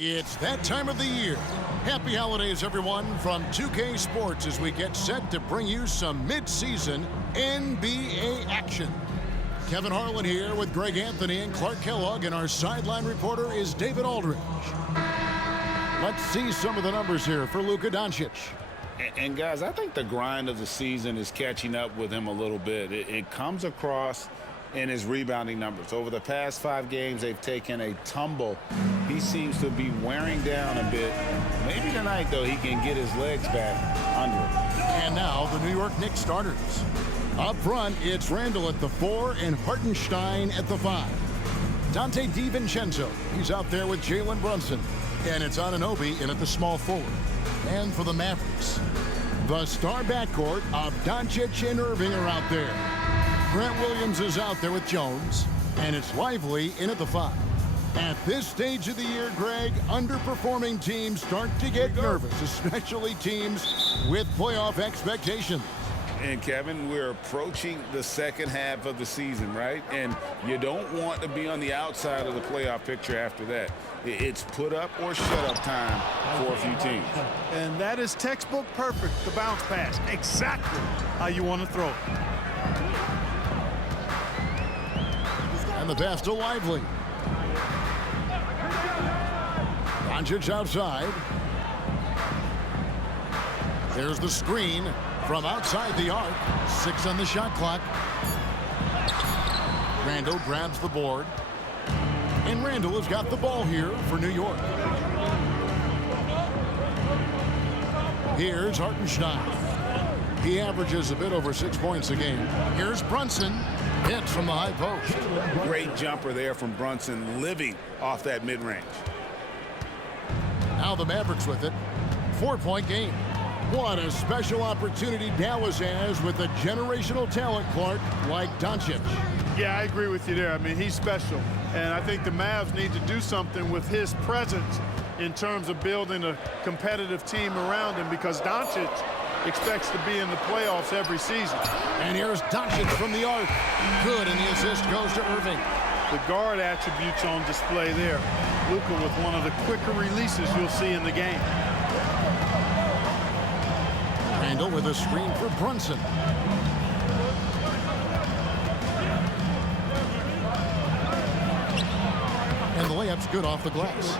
It's that time of the year. Happy holidays, everyone, from 2K Sports as we get set to bring you some mid-season NBA action. Kevin Harlan here with Greg Anthony and Clark Kellogg, and our sideline reporter is David Aldridge. Let's see some of the numbers here for Luka Doncic. And guys, I think the grind of the season is catching up with him a little bit. It comes across in his rebounding numbers. Over the past 5 games, they've taken a tumble. He seems to be wearing down a bit. Maybe tonight, though, he can get his legs back under it. And now the New York Knicks starters. Up front, it's Randle at the 4 and Hartenstein at the 5. Dante DiVincenzo, he's out there with Jalen Brunson. And it's Anunoby in at the small forward. And for the Mavericks, the star backcourt of Doncic and Irving are out there. Grant Williams is out there with Jones, and it's Lively in at the 5. At this stage of the year, Greg, underperforming teams start to get nervous, especially teams with playoff expectations. And, Kevin, we're approaching the second half of the season, right? And you don't want to be on the outside of the playoff picture after that. It's put up or shut up time for a few teams. And that is textbook perfect, the bounce pass. Exactly how you want to throw it. And the pass to Lively. Doncic outside. There's the screen from outside the arc. 6 on the shot clock. Randle grabs the board. And Randle has got the ball here for New York. Here's Hartenstein. He averages a bit over 6 points a game. Here's Brunson. Hits from the high post. Great jumper there from Brunson, living off that mid-range. Now the Mavericks with it. 4-point game. What a special opportunity Dallas has with a generational talent, Clark, like Doncic. Yeah, I agree with you there. I mean, he's special. And I think the Mavs need to do something with his presence in terms of building a competitive team around him, because Doncic expects to be in the playoffs every season. And here's Doncic from the arc. Good, and the assist goes to Irving. The guard attributes on display there. Luka with one of the quicker releases you'll see in the game. Randle with a screen for Brunson. And the layup's good off the glass.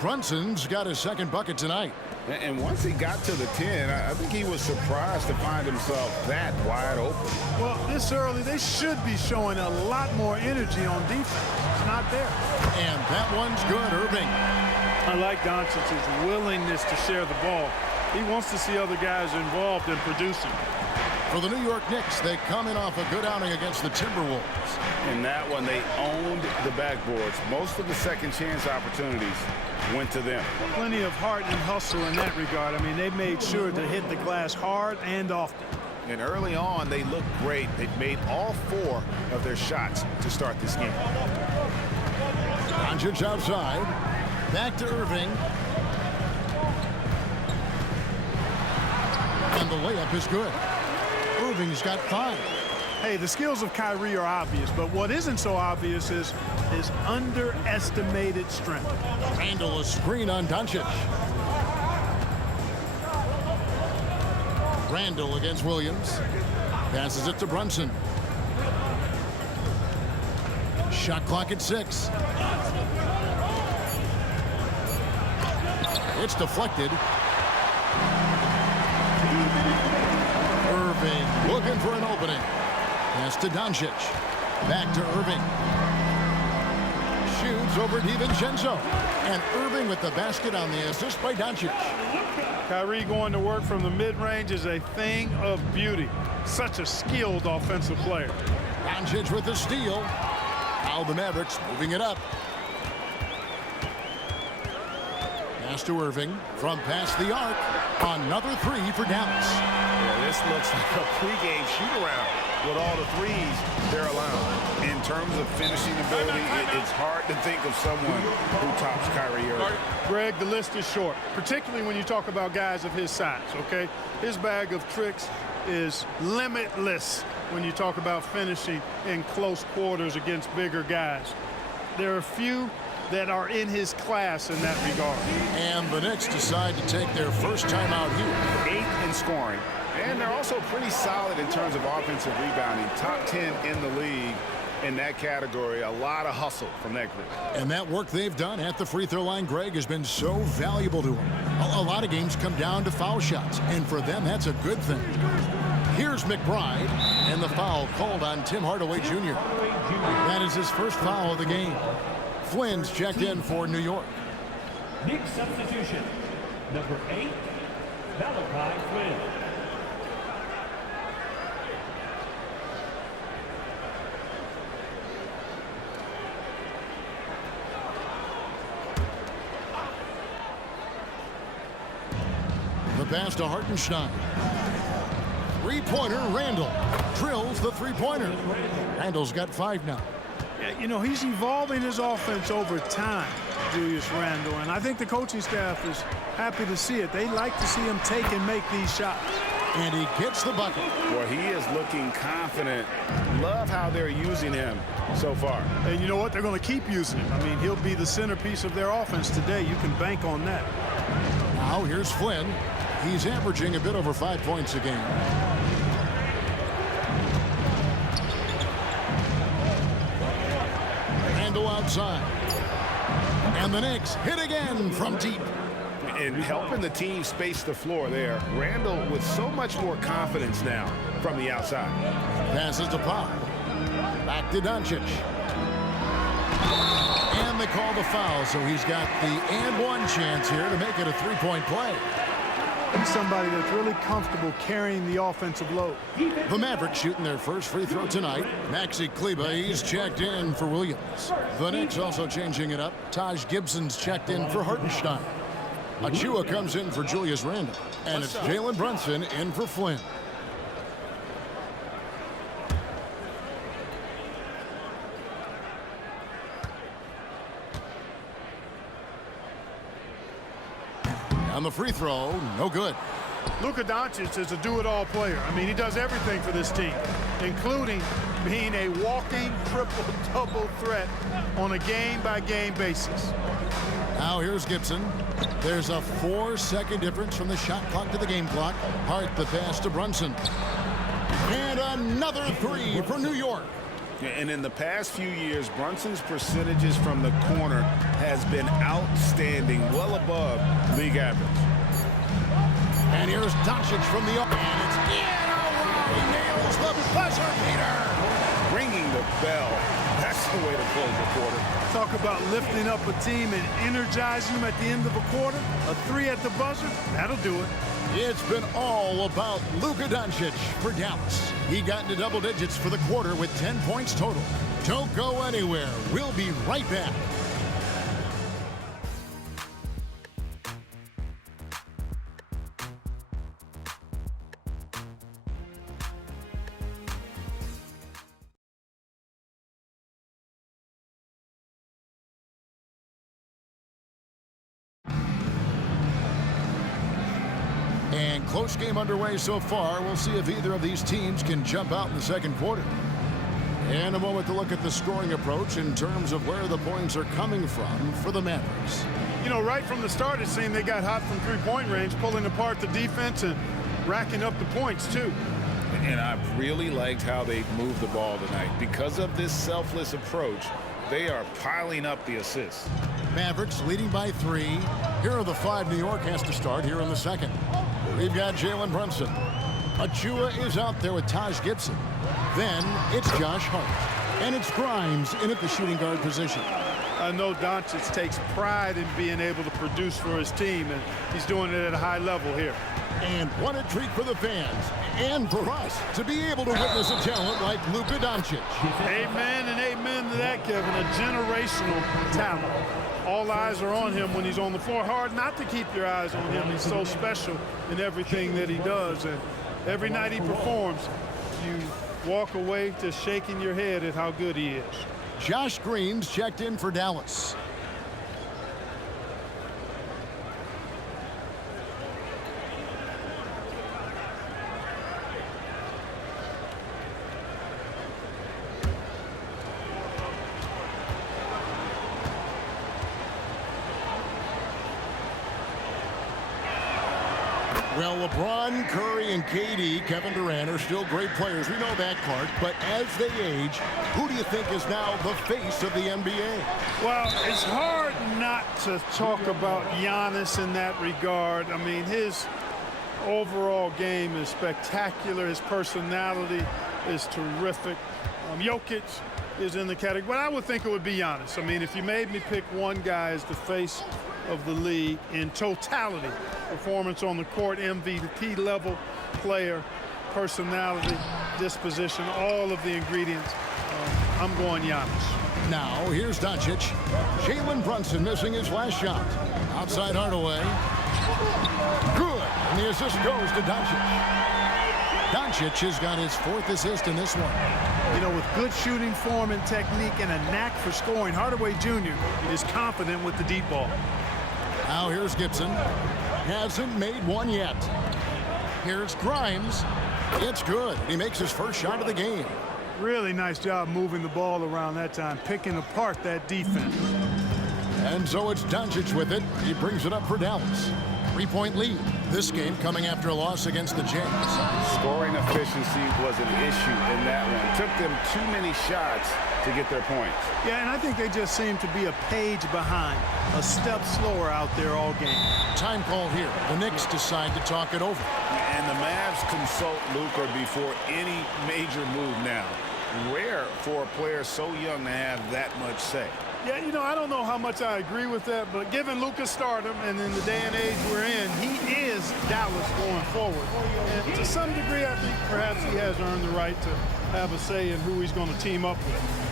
Brunson's got his second bucket tonight. And once he got to the 10, I think he was surprised to find himself that wide open. Well, this early, they should be showing a lot more energy on defense. It's not there. And that one's good, Irving. I like Doncic's willingness to share the ball. He wants to see other guys involved in producing. For the New York Knicks, they come in off a good outing against the Timberwolves. In that one, they owned the backboards. Most of the second chance opportunities went to them. Plenty of heart and hustle in that regard. I mean, they made sure to hit the glass hard and often. And early on, they looked great. They made all 4 of their shots to start this game. Doncic outside. Back to Irving. And the layup is good. Irving's got 5. Hey, the skills of Kyrie are obvious, but what isn't so obvious is his underestimated strength. Randle a screen on Doncic. Randle against Williams. Passes it to Brunson. Shot clock at 6. It's deflected. Irving looking for an opening. Pass to Doncic. Back to Irving. Shoots over DiVincenzo. And Irving with the basket on the assist by Doncic. Kyrie going to work from the mid-range is a thing of beauty. Such a skilled offensive player. Doncic with the steal. Now the Mavericks moving it up. Pass to Irving from past the arc. Another 3 for Dallas. Yeah, this looks like a pregame shoot-around with all the threes they're allowed. In terms of finishing ability, it's hard to think of someone who tops Kyrie Irving. Greg, the list is short, particularly when you talk about guys of his size, okay? His bag of tricks is limitless when you talk about finishing in close quarters against bigger guys. There are few that are in his class in that regard. And the Knicks decide to take their first time out here. 8th in scoring. And they're also pretty solid in terms of offensive rebounding. Top 10 in the league in that category. A lot of hustle from that group. And that work they've done at the free throw line, Greg, has been so valuable to them. A lot of games come down to foul shots, and for them, that's a good thing. Here's McBride, and the foul called on Tim Hardaway Jr. That is his first foul of the game. Flynn's checked in for New York. Knicks substitution, number 8, Malachi Flynn. The pass to Hartenstein. Three-pointer, Randall drills the three-pointer. Randall's got 5 now. Yeah, you know, he's evolving his offense over time, Julius Randle, and I think the coaching staff is happy to see it. They like to see him take and make these shots. And he gets the bucket. Boy, he is looking confident. Love how they're using him so far. And you know what? They're going to keep using him. I mean, he'll be the centerpiece of their offense today. You can bank on that. Now here's Flynn. He's averaging a bit over 5 points a game. Randall outside. And the Knicks hit again from deep. And helping the team space the floor there. Randall with so much more confidence now from the outside. Passes to Pop. Back to Doncic. And they call the foul, so he's got the and-one chance here to make it a three-point play. He's somebody that's really comfortable carrying the offensive load. The Mavericks shooting their first free throw tonight. Maxi Kleber, he's checked in for Williams. The Knicks also changing it up. Taj Gibson's checked in for Hartenstein. Achua comes in for Julius Randle. And it's Jalen Brunson in for Flynn. On the free throw, no good. Luka Doncic is a do-it-all player. I mean, he does everything for this team, including being a walking triple-double threat on a game-by-game basis. Now here's Gibson. There's a 4-second difference from the shot clock to the game clock. Hart the pass to Brunson. And another three for New York. And in the past few years, Brunson's percentages from the corner has been outstanding, well above league average. And here's Doncic from the arc. And it's in. He nails the buzzer beater. Ringing the bell. That's the way to close the quarter. Talk about lifting up a team and energizing them at the end of a quarter. A 3 at the buzzer, that'll do it. It's been all about Luka Doncic for Dallas. He got into double digits for the quarter with 10 points total. Don't go anywhere. We'll be right back. And close game underway so far. We'll see if either of these teams can jump out in the second quarter. And a moment to look at the scoring approach in terms of where the points are coming from for the Mavericks. You know, right from the start, it seemed they got hot from three-point range, pulling apart the defense and racking up the points, too. And I've really liked how they've moved the ball tonight. Because of this selfless approach, they are piling up the assists. Mavericks leading by 3. Here are the 5 New York has to start here in the second. We've got Jalen Brunson. Achua is out there with Taj Gibson. Then it's Josh Hart. And it's Grimes in at the shooting guard position. I know Doncic takes pride in being able to produce for his team, and he's doing it at a high level here. And what a treat for the fans and for us to be able to witness a talent like Luka Doncic. Amen and amen to that, Kevin. A generational talent. All eyes are on him when he's on the floor. Hard not to keep your eyes on him. He's so special in everything that he does. And every night he performs, you walk away just shaking your head at how good he is. Josh Green's checked in for Dallas. Well, LeBron, Curry, and KD, Kevin Durant, are still great players. We know that, Clark. But as they age, who do you think is now the face of the NBA? Well, it's hard not to talk about Giannis in that regard. I mean, his overall game is spectacular. His personality is terrific. Jokic is in the category. But I would think it would be Giannis. I mean, if you made me pick one guy as the face of the league in totality, performance on the court, MVP level player, personality, disposition, all of the ingredients, I'm going Giannis. Now, here's Doncic. Jalen Brunson missing his last shot. Outside Hardaway. Good. And the assist goes to Doncic. Doncic has got his 4th assist in this one. You know, with good shooting form and technique and a knack for scoring, Hardaway Jr. is confident with the deep ball. Now here's Gibson. Hasn't made one yet. Here's Grimes. It's good. He makes his first shot of the game. Really nice job moving the ball around that time, picking apart that defense. And so it's Doncic with it. He brings it up for Dallas. 3-point lead. This game coming after a loss against the Jazz. Scoring efficiency was an issue in that one. Took them too many shots to get their points. Yeah, and I think they just seem to be a page behind, a step slower out there all game. Time call here. The Knicks decide to talk it over. And the Mavs consult Luka before any major move now. Rare for a player so young to have that much say. Yeah, you know, I don't know how much I agree with that, but given Luka's stardom and in the day and age we're in, he is Dallas going forward. And to some degree, I think perhaps he has earned the right to have a say in who he's going to team up with.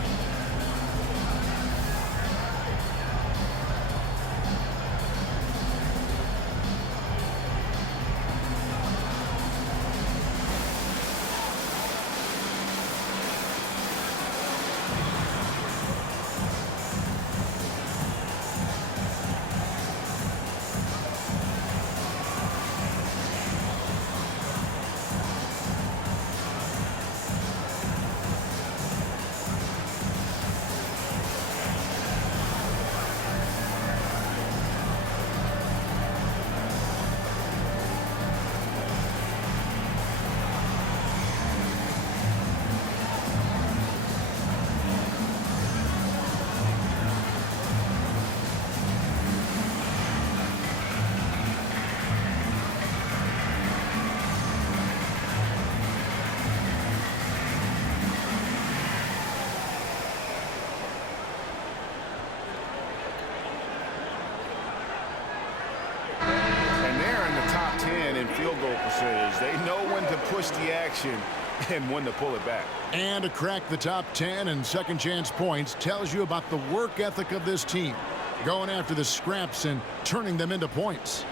Field goal percentage. They know when to push the action and when to pull it back. And to crack the top 10 and second chance points tells you about the work ethic of this team. Going after the scraps and turning them into points.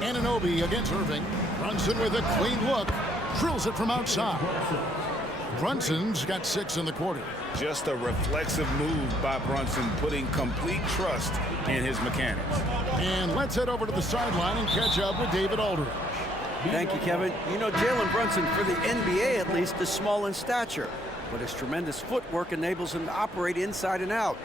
Anunoby against Irving. Brunson with a clean look. Drills it from outside. Brunson's got 6 in the quarter. Just a reflexive move by Brunson, putting complete trust in his mechanics. And let's head over to the sideline and catch up with David Aldridge. Thank you, Kevin. You know, Jalen Brunson, for the NBA at least, is small in stature, but his tremendous footwork enables him to operate inside and out.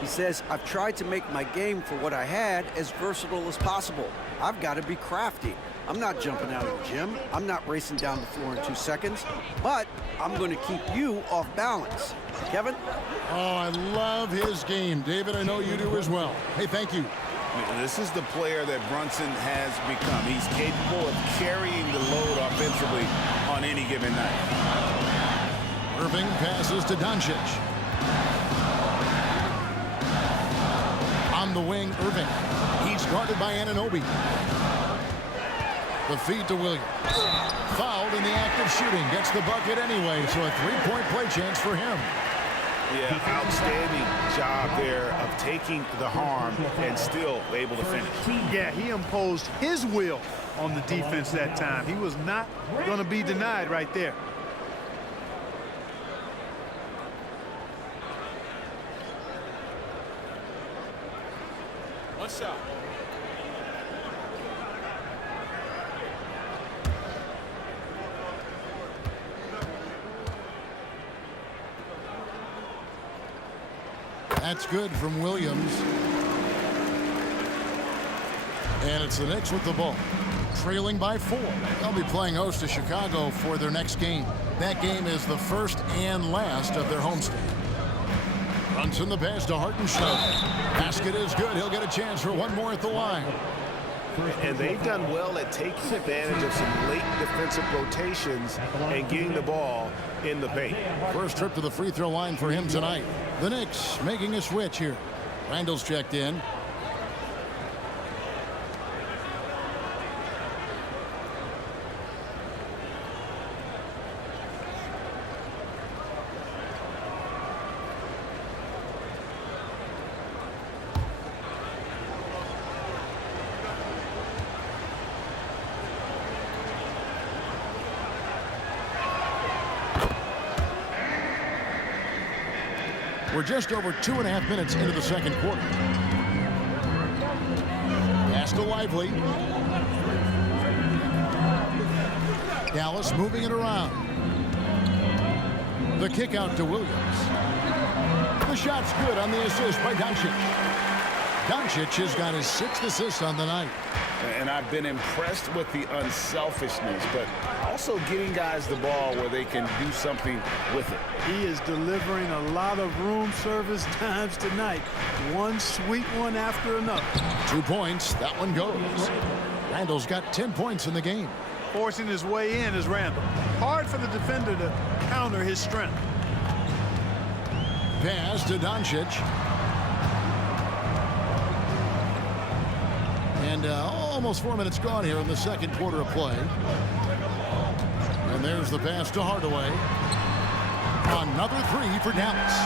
He says, I've tried to make my game for what I had as versatile as possible. I've got to be crafty. I'm not jumping out of the gym. I'm not racing down the floor in 2 seconds, but I'm going to keep you off balance. Kevin? Oh, I love his game. David, I know you do as well. Hey, thank you. This is the player that Brunson has become. He's capable of carrying the load offensively on any given night. Irving passes to Doncic. On the wing, Irving. He's guarded by Anunoby. The feed to Williams. Fouled in the act of shooting. Gets the bucket anyway, so a 3-point play chance for him. Yeah, outstanding job there of taking the harm and still able to finish. Yeah, he imposed his will on the defense that time. He was not going to be denied right there. One shot. That's good from Williams. And it's the Knicks with the ball, trailing by 4. They'll be playing host to Chicago for their next game. That game is the first and last of their homestand. Brunson the pass to Hartenstein. Basket is good. He'll get a chance for one more at the line. And they've done well at taking advantage of some late defensive rotations and getting the ball in the paint. First trip to the free throw line for him tonight. The Knicks making a switch here. Randall's checked in. We're just over 2.5 minutes into the second quarter. Pass to Lively. Dallas moving it around. The kick out to Williams. The shot's good on the assist by Doncic. Doncic has got his 6th assist on the night. And I've been impressed with the unselfishness, but also getting guys the ball where they can do something with it. He is delivering a lot of room service times tonight. One sweet one after another. 2 points. That one goes. Randall's got 10 points in the game. Forcing his way in is Randall. Hard for the defender to counter his strength. Pass to Doncic. And almost 4 minutes gone here in the second quarter of play. And there's the pass to Hardaway. Another 3 for Dallas.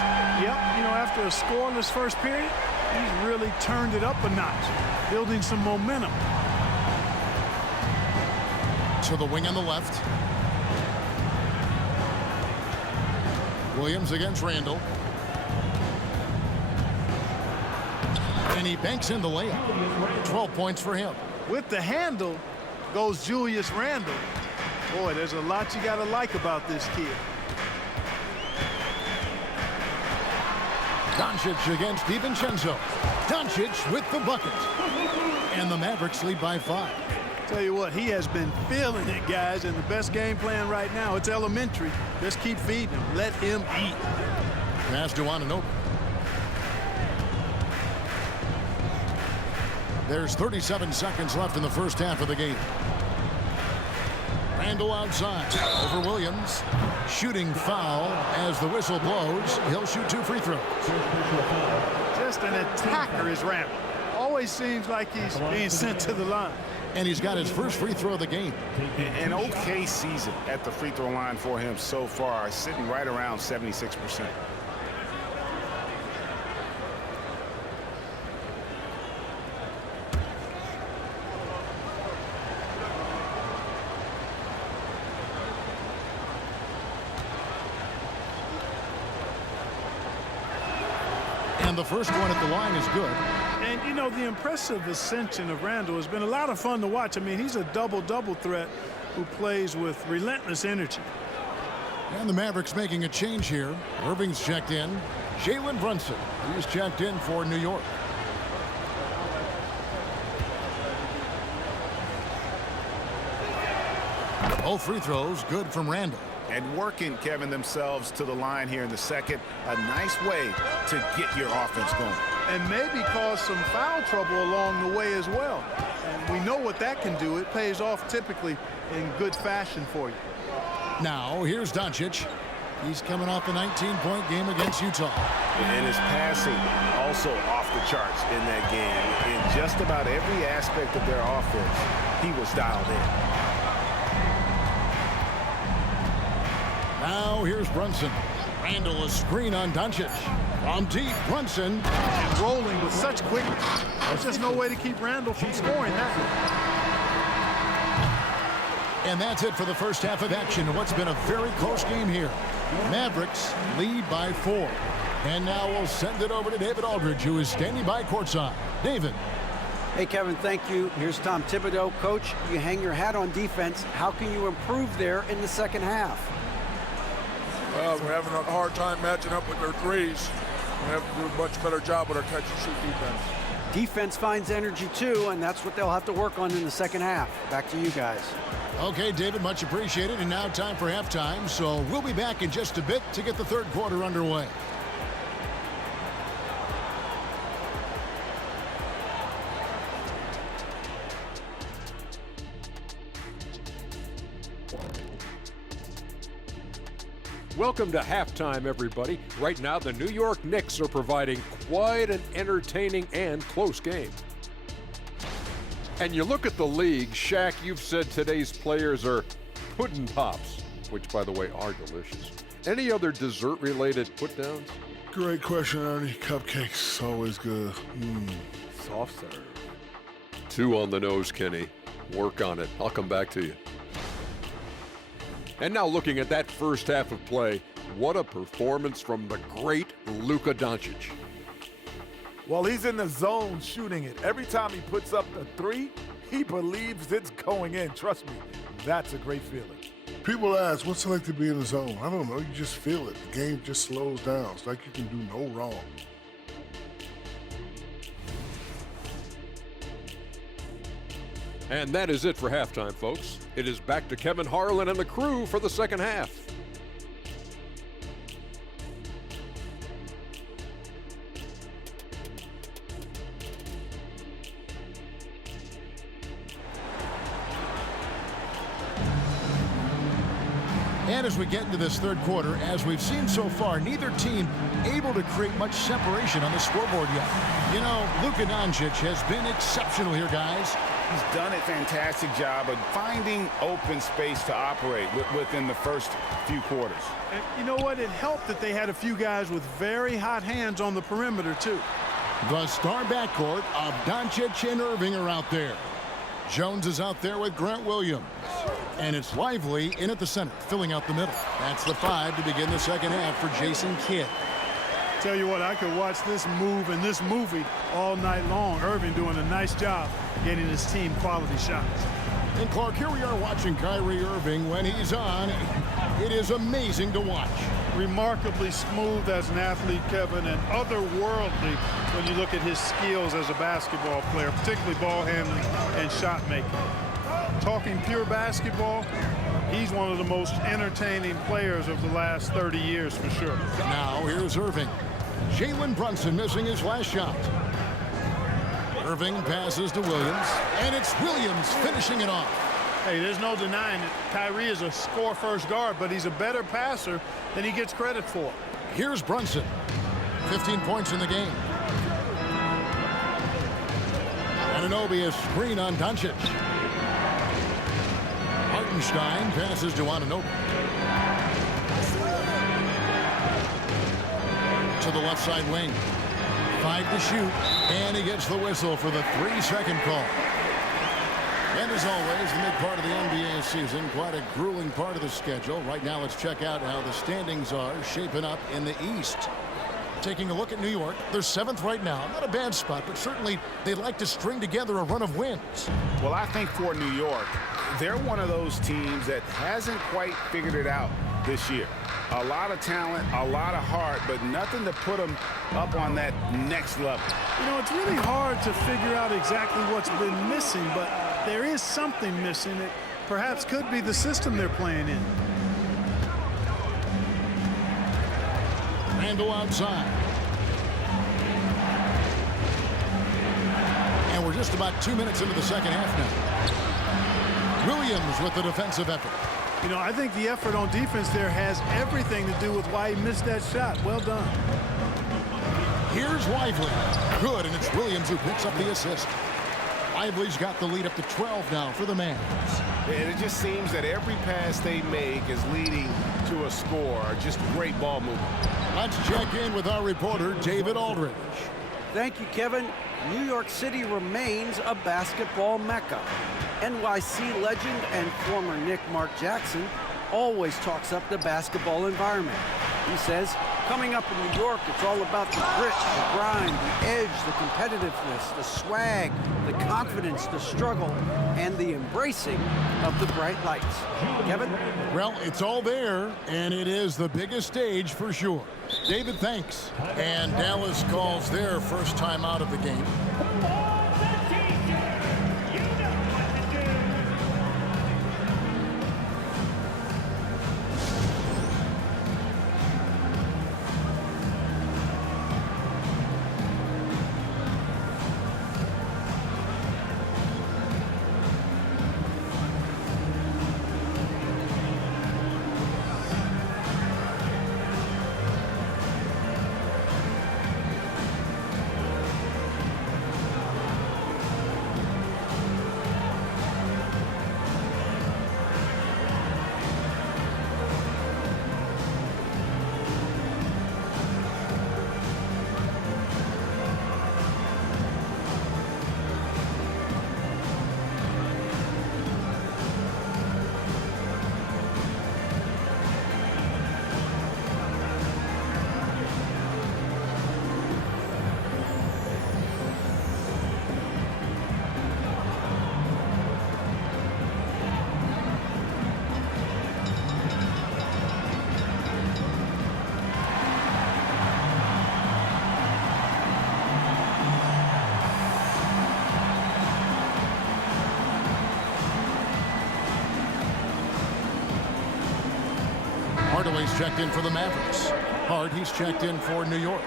Yep, you know, after a scoreless first period, he's really turned it up a notch, building some momentum. To the wing on the left. Williams against Randall. And he banks in the layup. 12 points for him. With the handle goes Julius Randle. Boy, there's a lot you got to like about this kid. Doncic against DiVincenzo. Doncic with the bucket. And the Mavericks lead by 5. Tell you what, he has been feeling it, guys, and the best game plan right now, it's elementary. Just keep feeding him. Let him eat. Pass to Anunoby. There's 37 seconds left in the first half of the game. Randall outside over Williams. Shooting foul as the whistle blows. He'll shoot 2 free throws. Just an attacker is Randall. Always seems like he's being sent to the line. And he's got his first free throw of the game. An okay season at the free throw line for him so far, sitting right around 76%. And the first one at the line is good. And, you know, the impressive ascension of Randall has been a lot of fun to watch. I mean, he's a double-double threat who plays with relentless energy. And the Mavericks making a change here. Irving's checked in. Jalen Brunson, he's checked in for New York. Both free throws good from Randall. And working, Kevin, themselves to the line here in the second. A nice way to get your offense going. And maybe cause some foul trouble along the way as well. And we know what that can do. It pays off typically in good fashion for you. Now, here's Doncic. He's coming off a 19-point game against Utah. And his passing also off the charts in that game. In just about every aspect of their offense, he was dialed in. Now here's Brunson. Randall a screen on Doncic. From deep, Brunson. And rolling with such quickness. There's just no way to keep Randall from scoring that. And that's it for the first half of action in what's been a very close game here. Mavericks lead by 4. And now we'll send it over to David Aldridge, who is standing by courtside. David. Hey, Kevin, thank you. Here's Tom Thibodeau. Coach, you hang your hat on defense. How can you improve there in the second half? Well, we're having a hard time matching up with their threes. We have to do a much better job with our catch-and-shoot defense. Defense finds energy, too, and that's what they'll have to work on in the second half. Back to you guys. Okay, David, much appreciated. And now time for halftime. So we'll be back in just a bit to get the third quarter underway. Welcome to halftime, everybody. Right now, the New York Knicks are providing quite an entertaining and close game. And you look at the league, Shaq, you've said today's players are pudding pops, which, by the way, are delicious. Any other dessert-related put-downs? Great question, Ernie. Cupcakes, always good. Soft serve. 2 on the nose, Kenny. Work on it. I'll come back to you. And now looking at that first half of play, what a performance from the great Luka Doncic. Well, he's in the zone shooting it. Every time he puts up the 3, he believes it's going in. Trust me, that's a great feeling. People ask, what's it like to be in the zone? I don't know. You just feel it. The game just slows down. It's like you can do no wrong. And that is it for halftime, folks. It is back to Kevin Harlan and the crew for the second half. And as we get into this third quarter, as we've seen so far, neither team able to create much separation on the scoreboard yet. You know, Luka Doncic has been exceptional here, guys. He's done a fantastic job of finding open space to operate within the first few quarters. And you know what? It helped that they had a few guys with very hot hands on the perimeter, too. The star backcourt of Doncic and Irving are out there. Jones is out there with Grant Williams. And it's Lively in at the center, filling out the middle. That's the 5 to begin the second half for Jason Kidd. Tell you what, I could watch this move and this movie all night long. Irving doing a nice job getting his team quality shots. And Clark, here we are watching Kyrie Irving when he's on. It is amazing to watch. Remarkably smooth as an athlete, Kevin, and otherworldly when you look at his skills as a basketball player, particularly ball handling and shot making. Talking pure basketball, he's one of the most entertaining players of the last 30 years for sure. Now here's Irving. Jalen Brunson missing his last shot. Irving passes to Williams, and it's Williams finishing it off. Hey, there's no denying it. Kyrie is a score-first guard, but he's a better passer than he gets credit for. Here's Brunson. 15 points in the game. Anunoby is screen on Doncic. Hartenstein passes to Anunoby. To the left side wing. 5 to shoot, and he gets the whistle for the 3-second call. And as always, the mid part of the NBA season, quite a grueling part of the schedule. Right now, let's check out how the standings are shaping up in the East. Taking a look at New York, they're 7th right now. Not a bad spot, but certainly they'd like to string together a run of wins. Well, I think for New York, they're one of those teams that hasn't quite figured it out this year. A lot of talent, a lot of heart, but nothing to put them up on that next level. You know, it's really hard to figure out exactly what's been missing, but there is something missing that perhaps could be the system they're playing in. Randall outside. And we're just about 2 minutes into the second half now. Williams with the defensive effort. You know, I think the effort on defense there has everything to do with why he missed that shot. Well done. Here's Lively. Good, and it's Williams who picks up the assist. Lively's got the lead up to 12 now for the Mavs. And it just seems that every pass they make is leading to a score. Just great ball movement. Let's check in with our reporter, David Aldridge. Thank you, Kevin. New York City remains a basketball mecca. NYC legend and former Knick Mark Jackson always talks up the basketball environment. He says Coming up in New York, it's all about the grit, the grind, the edge, the competitiveness, the swag, the confidence, the struggle, and the embracing of the bright lights. Kevin? Well, it's all there, and it is the biggest stage for sure. David, thanks. And Dallas calls their first time out of the game. Hardaway's checked in for the Mavericks. Hart, he's checked in for New York.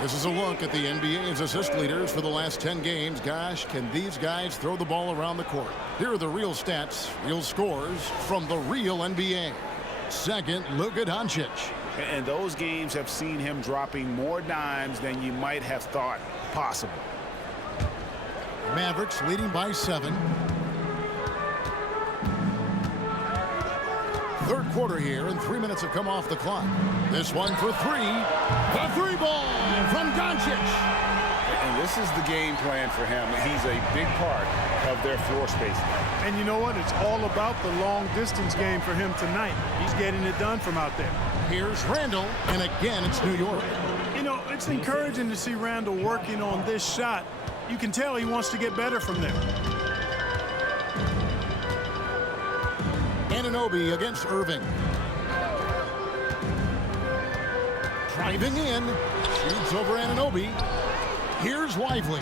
This is a look at the NBA's assist leaders for the last 10 games. Gosh, can these guys throw the ball around the court? Here are the real stats, real scores from the real NBA. Second, Luka Doncic. And those games have seen him dropping more dimes than you might have thought possible. Mavericks leading by 7. Third quarter here, and 3 minutes have come off the clock. This one for 3. The 3 ball from Doncic. And this is the game plan for him. He's a big part of their floor spacing. And you know what? It's all about the long distance game for him tonight. He's getting it done from out there. Here's Randall, and again it's New York. You know, it's encouraging to see Randall working on this shot. You can tell he wants to get better from there. Anunoby against Irving. Driving in. Shoots over Anunoby. Here's Lively.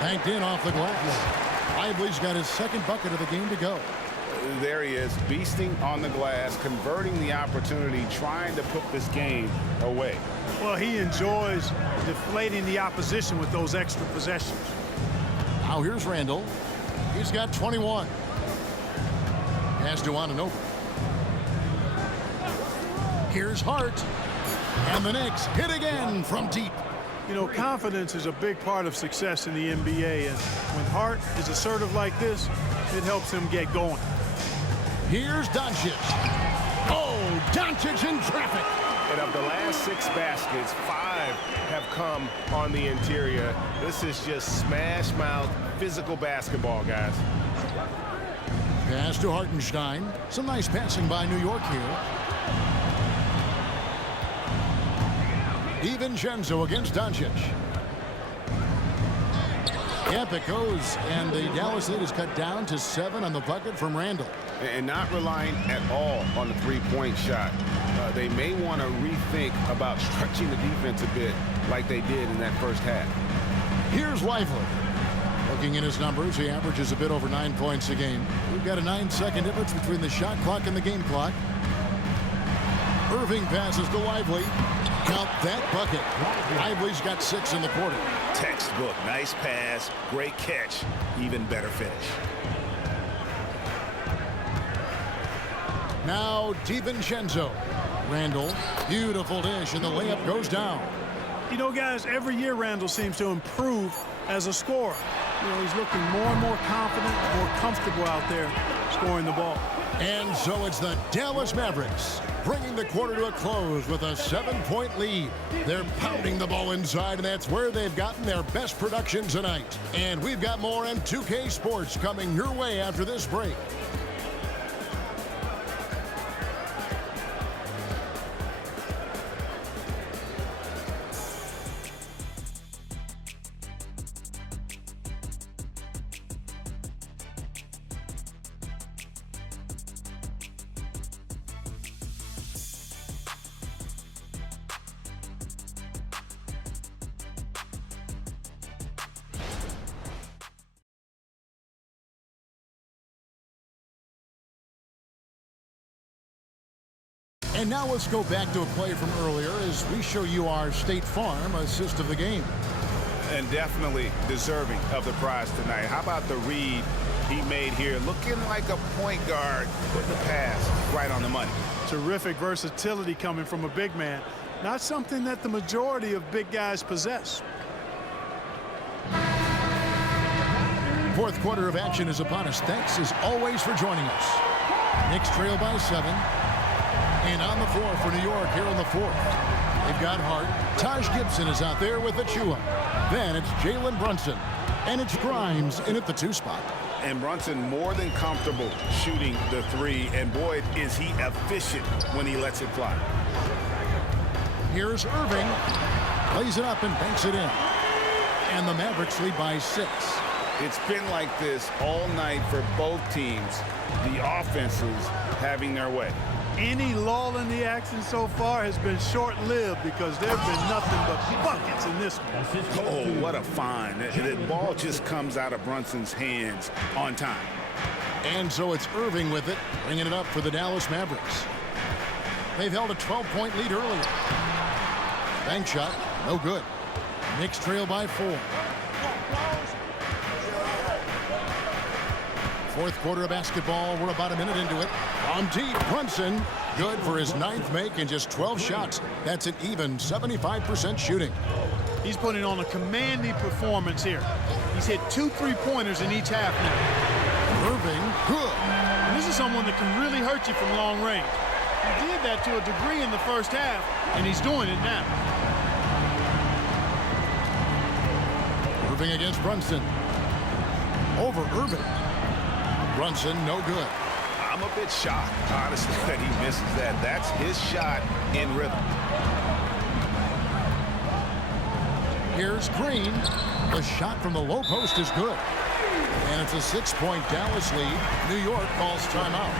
Banked in off the glass. Lively's got his second bucket of the game to go. There he is, beasting on the glass, converting the opportunity, trying to put this game away. Well, he enjoys deflating the opposition with those extra possessions. Now here's Randall. He's got 21. Pass to Anunoby. Here's Hart. And the Knicks hit again from deep. You know, confidence is a big part of success in the NBA, and when Hart is assertive like this, it helps him get going. Here's Doncic. Oh, Doncic in traffic. And of the last 6 baskets, 5 have come on the interior. This is just smash mouth physical basketball, guys. Pass to Hartenstein. Some nice passing by New York here. DiVincenzo against Doncic. Yep, it goes, and the Dallas lead is cut down to 7 on the bucket from Randall. And not relying at all on the three-point shot. They may want to rethink about stretching the defense a bit like they did in that first half. Here's Lively. Looking in his numbers, he averages a bit over 9 points a game. We've got a 9-second difference between the shot clock and the game clock. Irving passes to Lively. Count that bucket. Lively's got 6 in the quarter. Textbook. Nice pass. Great catch. Even better finish. Now DiVincenzo. Randall. Beautiful dish, and the layup goes down. You know, guys, every year Randall seems to improve as a scorer. You know, he's looking more and more confident, more comfortable out there scoring the ball. And so it's the Dallas Mavericks bringing the quarter to a close with a 7-point lead. They're pounding the ball inside, and that's where they've gotten their best production tonight. And we've got more M2K Sports coming your way after this break. And now let's go back to a play from earlier as we show you our State Farm assist of the game. And definitely deserving of the prize tonight. How about the read he made here? Looking like a point guard with the pass right on the money. Terrific versatility coming from a big man. Not something that the majority of big guys possess. Fourth quarter of action is upon us. Thanks as always for joining us. Knicks trail by 7. And on the floor for New York here in the fourth. They've got Hart. Taj Gibson is out there with Achua. Then it's Jalen Brunson. And it's Grimes in at the 2 spot. And Brunson more than comfortable shooting the 3. And boy, is he efficient when he lets it fly. Here's Irving. Lays it up and banks it in. And the Mavericks lead by 6. It's been like this all night for both teams. The offenses having their way. Any lull in the action so far has been short-lived because there have been nothing but buckets in this one. Oh, what a find. The ball just comes out of Brunson's hands on time. And so it's Irving with it, bringing it up for the Dallas Mavericks. They've held a 12-point lead earlier. Bank shot, no good. Knicks trail by 4. Fourth quarter of basketball. We're about a minute into it. On deep, Brunson, good for his 9th make in just 12 shots. That's an even 75% shooting. He's putting on a commanding performance here. He's hit 2 3-pointers in each half now. Irving, good. And this is someone that can really hurt you from long range. He did that to a degree in the first half, and he's doing it now. Irving against Brunson. Over Irving. Brunson, no good. I'm a bit shocked, honestly, that he misses that. That's his shot in rhythm. Here's Green. The shot from the low post is good. And it's a 6-point Dallas lead. New York calls timeout.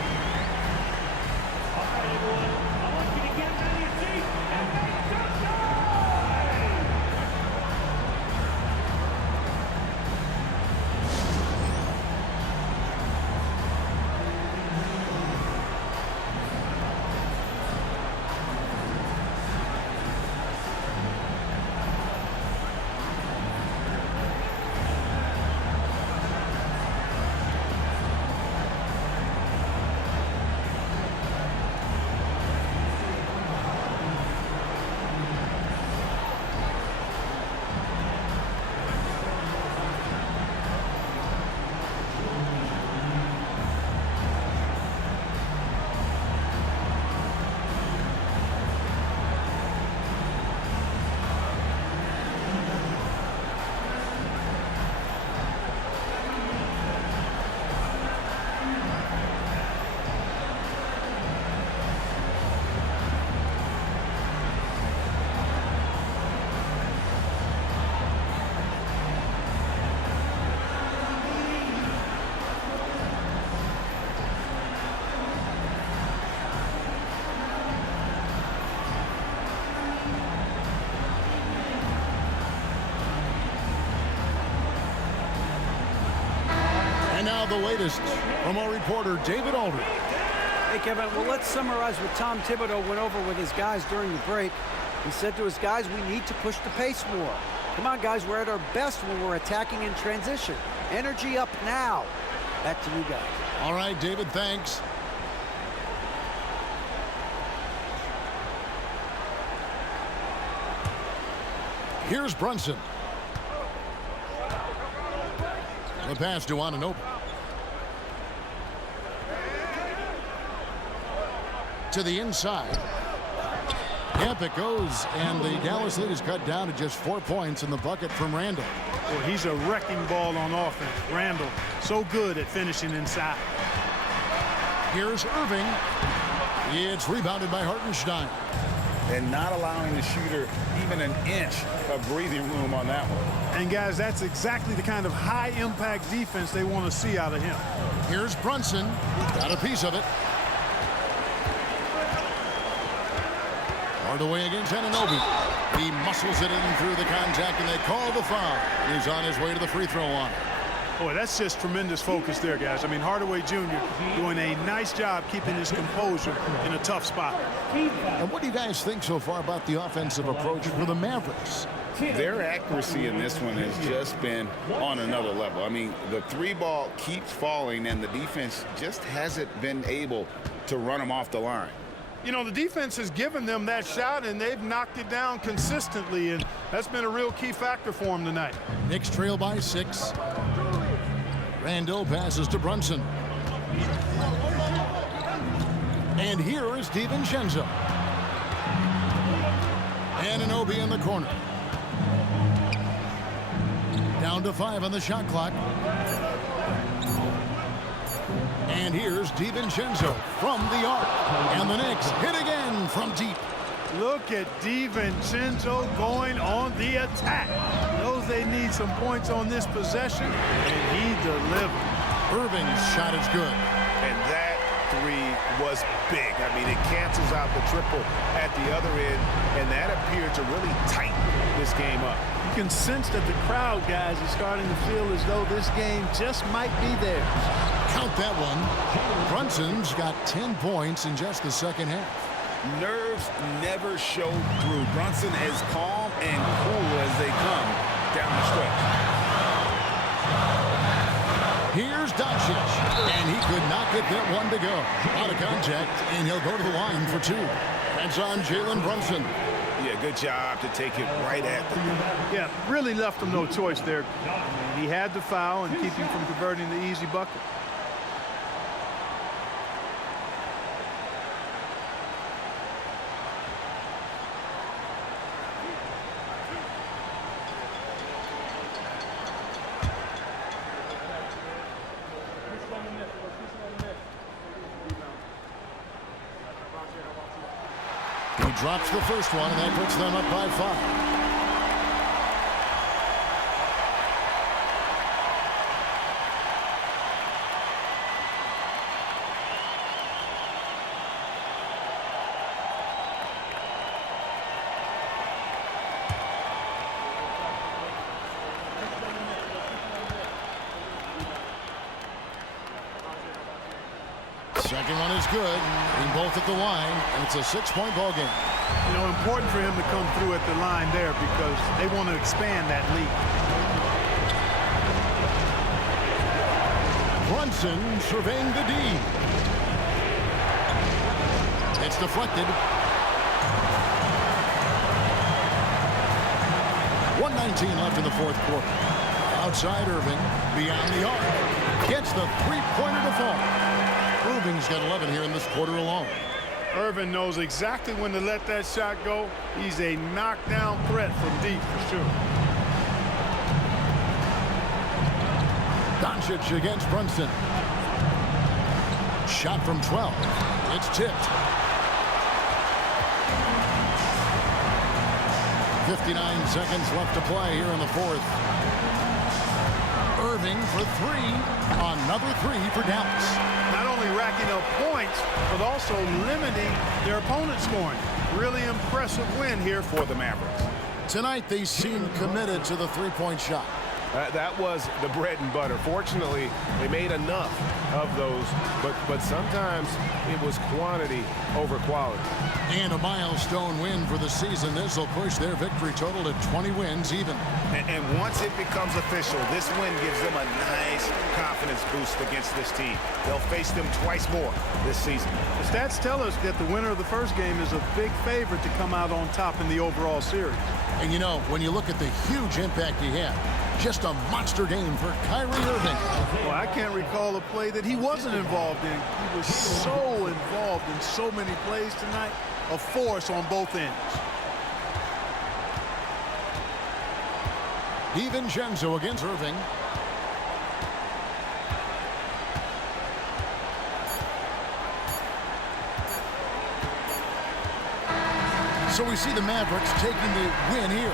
Now the latest from our reporter, David Aldridge. Hey, Kevin, well, let's summarize what Tom Thibodeau went over with his guys during the break. He said to his guys, we need to push the pace more. Come on, guys, we're at our best when we're attacking in transition. Energy up now. Back to you guys. All right, David, thanks. Here's Brunson. The pass to Anunoby. To the inside. Yep, it goes, and the Dallas lead is cut down to just 4 points in the bucket from Randall. Well, he's a wrecking ball on offense. Randall, so good at finishing inside. Here's Irving. It's rebounded by Hartenstein. And not allowing the shooter even an inch of breathing room on that one. And, guys, that's exactly the kind of high-impact defense they want to see out of him. Here's Brunson. Got a piece of it. Hard away against Anunoby. He muscles it in through the contact, and they call the foul. He's on his way to the free throw line. Boy, that's just tremendous focus there, guys. I mean, Hardaway Jr. doing a nice job keeping his composure in a tough spot. And what do you guys think so far about the offensive approach for the Mavericks? Their accuracy in this one has just been on another level. I mean, the three ball keeps falling, and the defense just hasn't been able to run them off the line. You know, the defense has given them that shot, and they've knocked it down consistently, and that's been a real key factor for them tonight. Knicks trail by 6. Randall passes to Brunson. And here is DiVincenzo. Anunoby in the corner. Down to 5 on the shot clock. And here's DiVincenzo from the arc. And the Knicks hit again from deep. Look at DiVincenzo going on the attack. Knows they need some points on this possession, and he delivered. Irving's shot is good. And that three was big. I mean, it cancels out the triple at the other end, and that appeared to really tighten this game up. You can sense that the crowd, guys, is starting to feel as though this game just might be theirs. Count that one. Brunson's got 10 points in just the second half. Nerves never show through. Brunson as calm and cool as they come down the stretch. Here's Doncic, and he could not get that one to go. Out of contact, and he'll go to the line for 2. That's on Jalen Brunson. Yeah, good job to take it right at the Yeah, really left him no choice there. He had the foul and keep him from converting the easy bucket. He drops the first one, and that puts them up by 5. Second one is good. Being both at the line, and it's a 6-point ball game. You know, important for him to come through at the line there because they want to expand that lead. Brunson surveying the D. It's deflected. 1:19 left in the fourth quarter. Outside Irving, beyond the arc. Gets the three-pointer to fall. Irving's got 11 here in this quarter alone. Irving knows exactly when to let that shot go. He's a knockdown threat from deep for sure. Doncic against Brunson. Shot from 12. It's tipped. 59 seconds left to play here in the fourth. Irving for 3. Another 3 for Dallas. Not only racking up points, but also limiting their opponent's scoring. Really impressive win here for the Mavericks. Tonight they seem committed to the three-point shot. That was the bread and butter. Fortunately, they made enough of those, but sometimes it was quantity over quality. And a milestone win for the season. This will push their victory total to 20 wins even. And once it becomes official, this win gives them a nice confidence boost against this team. They'll face them twice more this season. The stats tell us that the winner of the first game is a big favorite to come out on top in the overall series. And you know, when you look at the huge impact he had, just a monster game for Kyrie Irving. Well, I can't recall a play that he wasn't involved in. He was so involved in so many plays tonight. A force on both ends. DiVincenzo against Irving. So we see the Mavericks taking the win here.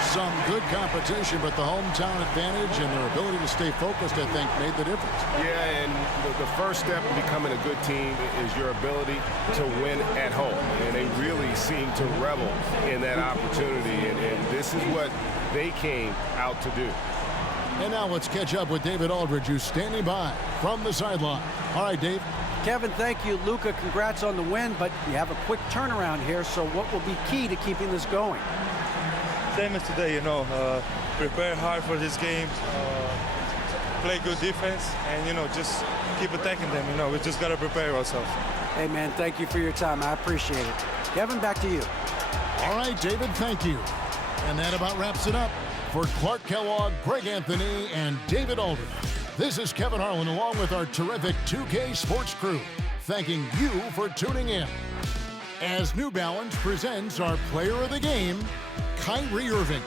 Some good competition, but the hometown advantage and their ability to stay focused, I think, made the difference. Yeah, and the first step in becoming a good team is your ability to win at home. And they really seem to revel in that opportunity, and this is what they came out to do. And now let's catch up with David Aldridge, who's standing by from the sideline. All right, Dave. Kevin, thank you. Luka, congrats on the win, but you have a quick turnaround here, so what will be key to keeping this going? Same as today, you know, prepare hard for this game, play good defense, and, you know, just keep attacking them. You know, we just got to prepare ourselves. Hey, man, thank you for your time. I appreciate it. Kevin, back to you. All right, David, thank you. And that about wraps it up. For Clark Kellogg, Greg Anthony, and David Aldridge, this is Kevin Harlan along with our terrific 2K Sports crew, thanking you for tuning in. As New Balance presents our player of the game, Kyrie Irving.